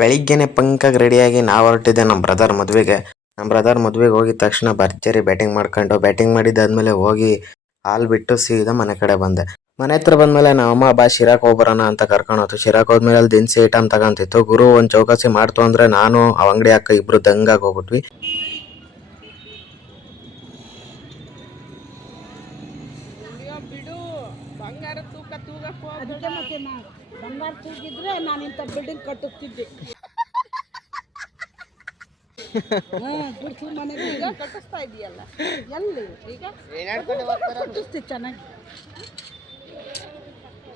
ಬೆಳಿಗ್ಗೆನೆ ಪಂಕಾಗಿ ರೆಡಿಯಾಗಿ ನಾವು ಹೊರಟಿದ್ದೆ ನಮ್ಮ ಬ್ರದರ್ ಮದುವೆಗೆ ಹೋಗಿದ ತಕ್ಷಣ ಭರ್ಜರಿ ಬ್ಯಾಟಿಂಗ್ ಮಾಡ್ಕೊಂಡು ಬ್ಯಾಟಿಂಗ್ ಮಾಡಿದ್ದಾದ್ಮೇಲೆ ಹೋಗಿ ಹಾಲ್ ಬಿಟ್ಟು ಸೀದಾ ಮನೆ ಕಡೆ ಬಂದೆ. ಮನೆ ಹತ್ರ ಬಂದ್ಮೇಲೆ ನಮ್ಮಮ್ಮ ಬಾ ಶಿರಾಕ್ ಹೋಗ್ಬರೋಣ ಅಂತ ಕರ್ಕೊಂಡು ಹೋಯ್ತು. ಶಿರಾಕ್ ಹೋದ್ಮೇಲೆ ಅಲ್ಲಿ ದಿನಸಿ ಐಟಮ್ ತಗೊಂತಿತ್ತು. ಗುರು ಒಂದು ಚೌಕಾಸಿ ಮಾಡ್ತು ಅಂದ್ರೆ ನಾನು ಆ ಅಂಗಡಿ ಅಕ್ಕ ಇಬ್ರು ದಂಗಾಗಿ ಹೋಗ್ಬಿಟ್ವಿ. ಬಿಡು ಬಂಗಾರ ತೂಕ ತೂಗಕ್ಕೆ ಅದಕ್ಕೆ ಮತ್ತೆ ಬಂಗಾರ ತೂಗಿದ್ರೆ ನಾನು ಇಂಥ ಬಿಲ್ಡಿಂಗ್ ಕಟ್ಟುತ್ತಿದ್ದೆ. ಗುಡ್ಸು ಮನೆಗೆ ಈಗ ಕಟ್ಟಿಸ್ತಾ ಇದೆಯಲ್ಲ ಎಲ್ಲಿ ಈಗ ಕಟ್ಟಿಸ್ತಿ ಚೆನ್ನಾಗಿ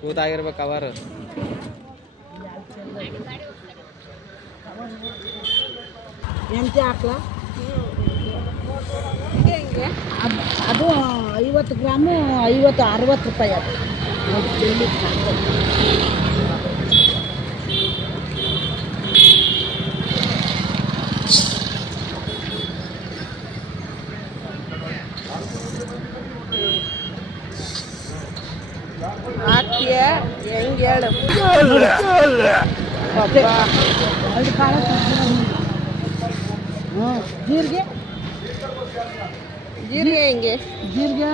ಕೂತಾಗಿರ್ಬೇಕು ಅವರು. ಎಂತೆ ಹಾಕ್ಲಾ ಹೆಂಗೆ ಅದು 50 ಗ್ರಾಮು 60 ರೂಪಾಯಿ. ಅದು ಹಾಕ್ತೀಯ ಹೆಂಗೆ ಹೇಳು ಅದು ಕಾಳ ಜೀರಿಗೆ ಜೀರಿಗೆ ಹೆಂಗೆ ಜೀರಿಗೆ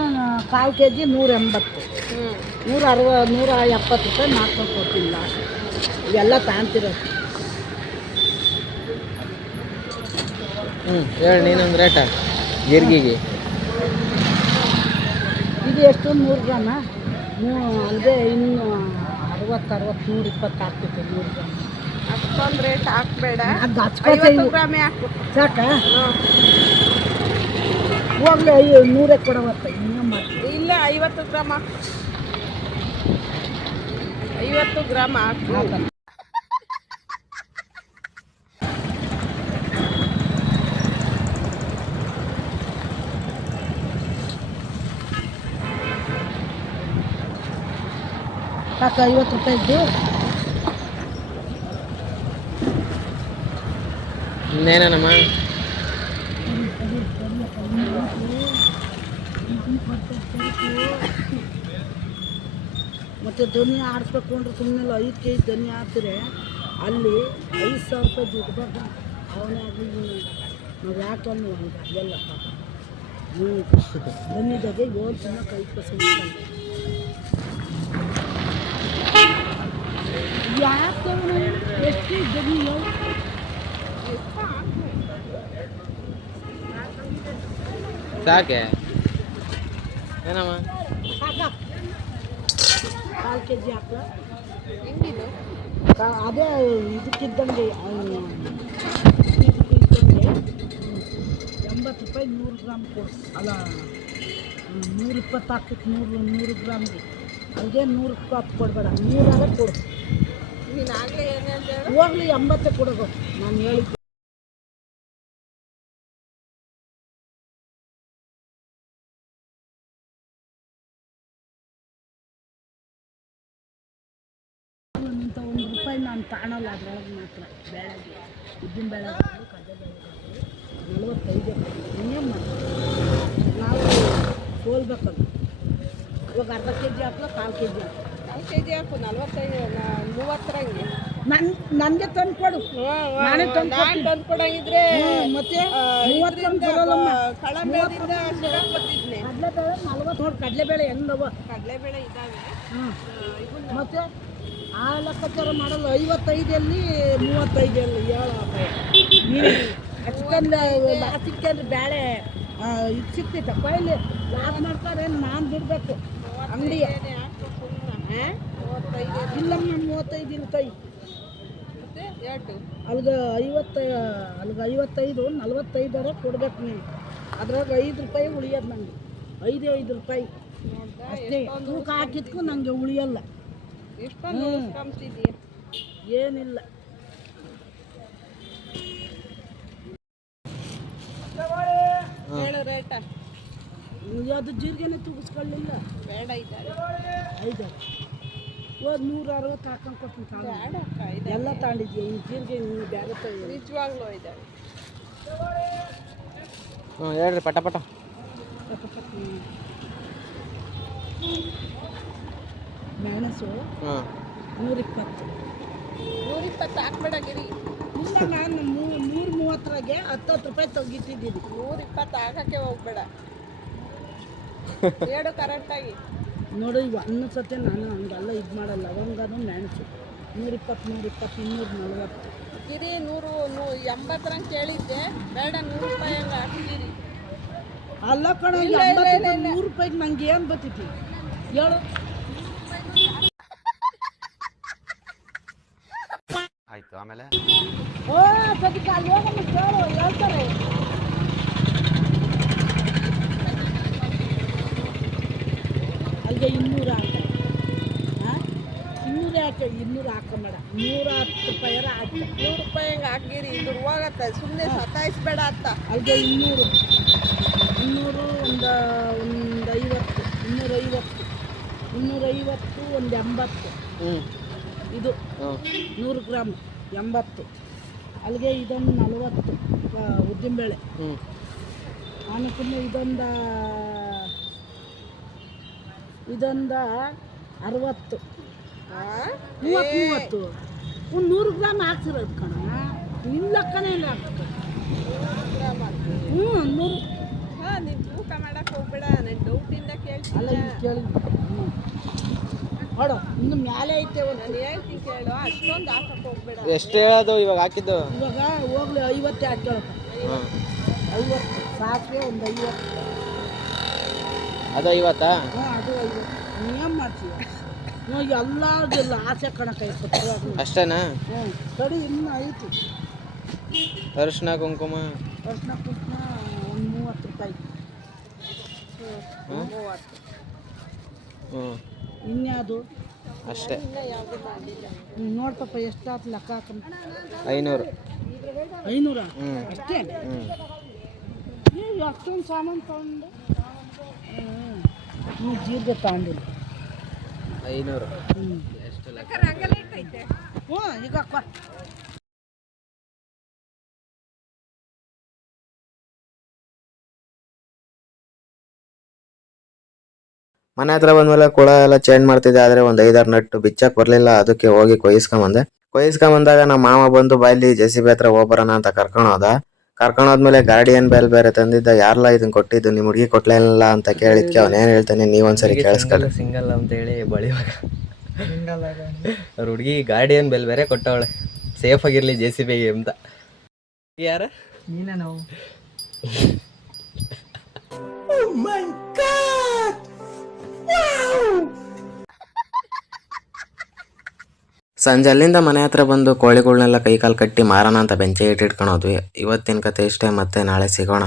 1/4 kg 180, 170 ರೂಪಾಯಿ ಮಾಡ್ಕೊಂಡು ಕೊಟ್ಟಿಲ್ಲ. ಇವೆಲ್ಲ ತಾಂತಿರೋದು. ಹೇಳಿ ನೀನೊಂದು ರೇಟ ಜೀರಿಗೆಗೆ. ಇದು ಎಷ್ಟು 100 ಗ್ರಾಮ ಅಲ್ಲದೆ ಇನ್ನು 60, 120 ಆಗ್ತೈತೆ 100 ಗ್ರಾಮ್. ಅಷ್ಟೊಂದು ರೇಟ್ ಹಾಕ್ಬೇಡ, ಅದು 50 ಗ್ರಾಮೇ ಹಾಕು ಸಾಕ. ಹೋಗ್ಲಿ 100 ಕೊಡವತ್ತ ಇನ್ನೂ ಮಾಡ್ತೀವಿ. ಇಲ್ಲ 50 ಗ್ರಾಮ್ ಹಾಕು, 50 ಗ್ರಾಮ್ ಹಾಕು. ಸಾಕು 50 ರೂಪಾಯಿ ಇದ್ದು. ಇನ್ನೇನಮ್ಮ ಮತ್ತು ಧನಿ ಆಡಿಸ್ಬೇಕು ಅಂದ್ರೆ ಸುಮ್ಮನೆ 5 kg ಧನಿ ಹಾಕಿದ್ರೆ ಅಲ್ಲಿ 5,000 ರೂಪಾಯಿ ದುಡ್ಡು ಬರ್ದ. ಅವನೇ ಆಗಲಿ ನಾವು ಯಾಕೆ ಹಂಗೆ ಅದೆಲ್ಲ ಪಾಪ. ಧನಿದಾಗೆ 7 ದಿನಕ್ಕೆ 5% ಯಾಕೆ ಎಷ್ಟು ಧನಿ ಸಾಕೆ ಏನಮ್ಮ ಸಾಕ 1/4 kg ಹಾಕ್ಲ. ಹೆಂಗಿದು ಅದೇ ಇದಕ್ಕಿದ್ದಂಗೆ 80 ರೂಪಾಯಿ 100 ಗ್ರಾಮ್ ಕೊಡು. ಅಲ್ಲ 120 ಹಾಕ್ತಿತ್ತು 100 ಗ್ರಾಮ್ಗೆ. ಅದೇ 120 ಕೊಡಬೇಡ, 100 ಕೊಡು. ನೀನು ಆಗಲೇ ಏನೇನು ಹೇಳು ಹೋಗ್ಲಿ 80 ಕೊಡೋದು ನಾನು ಹೇಳಿದ್ದೆ. ಇಂಥ 1 ರೂಪಾಯಿ ನಾನು ಕಾಣಲ್ಲ ಅದರೊಳಗೆ ಮಾತ್ರ. ಬೇಳೆಗೆ ಉದ್ದಿನ ಬೇಳೆಗಾಗಲಿ ಕಡಲೆ ಬೇಳೆಗಾಗಲಿ 45 ಇನ್ನೇನು ಮಾಡ್ತೀವಿ ನಾವು ಸೋಲ್ಬೇಕಲ್ಲ. ಇವಾಗ ಅರ್ಧ kg ಹಾಕ್ಲ 1/4 kg ಹಾಕ್ಲ. 1 kg ಹಾಕು 45 30 ನನಗೆ ತಂದು ಕೊಡು. ನಾನೇ ತಂದು ಕೊಡಂಗಿದ್ರೆ ಮತ್ತೆ 30 ಬರೋಲ್ಲಮ್ಮ. ಕಳಂಬೇದಿಂದ ಶಿರಾಕ್ ಬರ್ತಿದ್ನೆ. ಕಡಲೆಬೇಳೆ 40 ನೋಡಿ. ಕಡಲೆಬೇಳೆ ಹೆಂಗವ? ಕಡಲೆಬೇಳೆ ಇದ್ದಾವೆ. ಮತ್ತು ಆ ಲೆಕ್ಕಾಚಾರ ಮಾಡಲ್ಲ. 55 35 ಹೇಳ ಅಷ್ಟೊಂದು ಲಾಸ್ಟಿಕ್ಕೆ ಅಂದ್ರೆ ಬೇಳೆ ಇದು ಸಿಕ್ತೈತಪ್ಪ. ಇಲ್ಲಿ ಲಾಸ್ ಮಾಡ್ತಾರೆ, ನಾನು ಬಿಡಬೇಕು ಅಂಗಡಿಯ. ಇಲ್ಲಮ್ಮ 35 ಇರ್ತಾಯಿ ಅಲ್ಲಿಗೆ 55 45 ಕೊಡ್ಬೇಕು ನೀನು. ಅದ್ರಾಗ 5 ರೂಪಾಯಿ ಉಳಿಯೋದು ನನಗೆ. 5 ರೂಪಾಯಿ ಅಷ್ಟೇ. ತೂಕ ಹಾಕಿದ್ಕು ನನಗೆ ಉಳಿಯಲ್ಲ. ಏನಿಲ್ಲ. ಹೇಳು ರೇಟ. ಅದು ಜೀರಿಗೆನೆ ತೂಗಿಸ್ಕೊಳ್ಳಿಲ್ಲ. ಬೇಡ ಇದ್ದಾರೆ 5 ಹೋದ್ 160 ಹಾಕೊಂಡು ಕೊಡ್ತೀನಿ. ಎಲ್ಲ ತಗೊಂಡಿದ್ಯಾ ಈ ಜೀರಿಗೆ? ನೀವು ಬೇರೆ ತಗೊಂಡು ನಿಜವಾಗ್ಲೂ ಇದ್ದಾರೆ. ಹೇಳ್ರಿ ಪಟ ಪಟ. ಮೆಣಸು 120 120 ಹಾಕ್ಬೇಡ ಗಿರಿ. ಕಿಲೋಗೆ 10 ರೂಪಾಯಿ ತೆಗಿತಿದ್ದೀನಿ. 120 ಆಗಕ್ಕೆ ಹೋಗ್ಬೇಡ. ಹೇಳು ಕರೆಕ್ಟಾಗಿ. ನೋಡು ಇವು ಅನ್ನ ಸತಿ ನಾನು ಹಂಗೆಲ್ಲ ಇದು ಮಾಡಲ್ಲ. ಲವಂಗನೂ ಮೆಣಸು 120, 240. ಗಿರಿ 180 ರಂಗೆ ಕೇಳಿದ್ದೆ, ಬೇಡ 100 ರೂಪಾಯಿ ಹಂಗೆ ಹಾಕ್ತೀರಿ. ಅಲ್ಲ ಕಣ, 100 ರೂಪಾಯಿಗೆ ನಂಗೆ ಏನು ಬರ್ತೈತಿ ಹೇಳು. ಆಯ್ತು. ಆಮೇಲೆ ಓ ಸದ್ಯಕ್ಕೆ ಅಲ್ಲಿ ಹೋಗಮ್ಮ ಕೇಳು, ಹೇಳ್ತಾರೆ. ಅಲ್ಲಿಗೆ 200 ಹಾಕ್ತಾರೆ. ಹಾಂ 200 ಹಾಕಿ 200 ಹಾಕಬೇಡ, 110 ರೂಪಾಯಿ ಹಾಕಿ. 100 ರೂಪಾಯಿ ಹಂಗೆ ಹಾಕಿರಿ, ಇದು ಹೋಗತ್ತೆ. ಸುಮ್ಮನೆ ಸತಾಯಿಸ್ಬೇಡ ಅಂತ. ಅಲ್ಲಿಗೆ 200 ಒಂದು 50, 250, ಒಂದು 80. ಇದು 100 ಗ್ರಾಮ್ 80. ಅಲ್ಲಿಗೆ ಇದೊಂದು 40 ಉದ್ದಿನಬೇಳೆ. ಆಮೇಲೆ ಇದೊಂದು 60, 30. ಒಂದು 100 ಗ್ರಾಮ್ ಹಾಕ್ಸಿರೋದು ಕಣ. ನಿಮ್ಮ ಲೆಕ್ಕನೇ ಇಲ್ಲ ಹಾಕ್ತಾರೆ. 100. ಹಾಂ, ನೀನು ತೂಕ ಮಾಡಕ್ಕೆ ಹೋಗ್ಬೇಡ. ನಾನು ಡೌಟಿಂದ ಅಲ್ಲ ಕೇಳ್ತೀನಿ. ಇದು ಕೇಳಿ ನೋಡು, ಇನ್ನು ಮೇಲೆ ಐತೆ. ನಾನು ಹೇಳ್ತೀನಿ ಕೇಳು, ಅಷ್ಟೊಂದು ಹಾಕಕ್ಕೆ ಹೋಗ್ಬೇಡ. ಎಷ್ಟು ಹೇಳೋದು ಇವಾಗ ಹಾಕಿದ್ದು? ಇವಾಗ ಹೋಗ್ಲಿ 50 ಹಾಕ್ಯಳಪ್ಪ. 50 ಸಾಸಿವೆ ಒಂದು 50. ಅದು 50? ಹಾಂ, ಅದು 50. ನೀವೇನು ಮಾಡ್ತೀಯ? ನಾವು ಎಲ್ಲದಿಲ್ಲ ಆಸೆ ಕಣಕೈತೆ. ಅಷ್ಟೇನಾ? ಹ್ಞೂ ಸರಿ, ಇನ್ನೂ ಐತಿ. ಅರಿಶಿನ ಕುಂಕುಮ ಅರ್ಶಿನ ಕುಂಕುಮ ಒಂದು 30 ರೂಪಾಯಿ. 30. ಹ್ಞೂ ಇನ್ಯಾವುದು ಅಷ್ಟೇ. ಇನ್ನೂ ಯಾವುದು ಮಾಡಿಲ್ಲ. ನೋಡ್ಪಪ್ಪ ಎಷ್ಟು ಆತು ಲೆಕ್ಕ ಹಾಕಮ್ಮ. 500. 500 ಹ್ಞೂ ಅಷ್ಟೇ. ಹ್ಞೂ ನೀವು ಅಷ್ಟೊಂದು ಸಾಮಾನು ತಗೊಂಡು ನೀವು ಜೀರಿಗೆ ತಗೊಂಡಿಲ್ಲ. 500. ಹ್ಞೂ ಎಷ್ಟು ಲೆಕ್ಕ? ರಂಗಲೆ ಐತೆ. ಹ್ಞೂ ಈಗ ಮನೆ ಹತ್ರ ಬಂದ್ಮೇಲೆ ಕುಳ ಎಲ್ಲ ಚೇಂಜ್ ಮಾಡ್ತಿದ್ದೆ. ಆದರೆ ಒಂದು 5-6 ನಟ್ಟು ಬಿಚ್ಚಕ್ಕೆ ಬರಲಿಲ್ಲ. ಅದಕ್ಕೆ ಹೋಗಿ ಕೊಯ್ಸ್ಕೊಂಬಂದಾಗ ನಮ್ಮ ಮಾಮ ಬಂದು ಬಾಯಲ್ಲಿ JCB ಹತ್ರ ಹೋಗ್ಬರೋಣ ಅಂತ ಕರ್ಕೊಂಡೋದ್ಮೇಲೆ ಗಾರ್ಡಿಯನ್ ಬೆಲ್ ಬೇರೆ ತಂದಿದ್ದ. ಯಾರಲ್ಲ ಇದನ್ನ ಕೊಟ್ಟಿದ್ದು, ನಿಮ್ಮ ಹುಡುಗಿ ಕೊಟ್ಲಿಲ್ಲ ಅಂತ ಕೇಳಿದ್ಕೆ ಅವನೇನು ಹೇಳ್ತಾನೆ ನೀವೊಂದ್ಸರಿ ಕೇಳಿಸ್ಕೊಳ್ಳಿ. ಸಿಂಗಲ್ ಅಂತೇಳಿ ಬಳಿವಾಗ ಅವ್ರ ಹುಡುಗಿ ಗಾರ್ಡಿಯನ್ ಬೆಲ್ ಬೇರೆ ಕೊಟ್ಟವಳೆ, ಸೇಫ್ ಆಗಿರ್ಲಿ JCB ಅಂತ. ಯಾರ ನೀನೇ ನಾವು ಸಂಜೆ ಅಲ್ಲಿಂದ ಮನೆ ಹತ್ರ ಬಂದು ಕೋಳಿಗಳನ್ನೆಲ್ಲ ಕೈ ಕಾಲು ಕಟ್ಟಿ ಮಾರೋಣ ಅಂತ ಬೆಂಚಿ ಇಟ್ಟಿಟ್ಕೊಳೋದ್ವಿ. ಇವತ್ತಿನ ಕತೆ ಇಷ್ಟೇ, ಮತ್ತೆ ನಾಳೆ ಸಿಗೋಣ.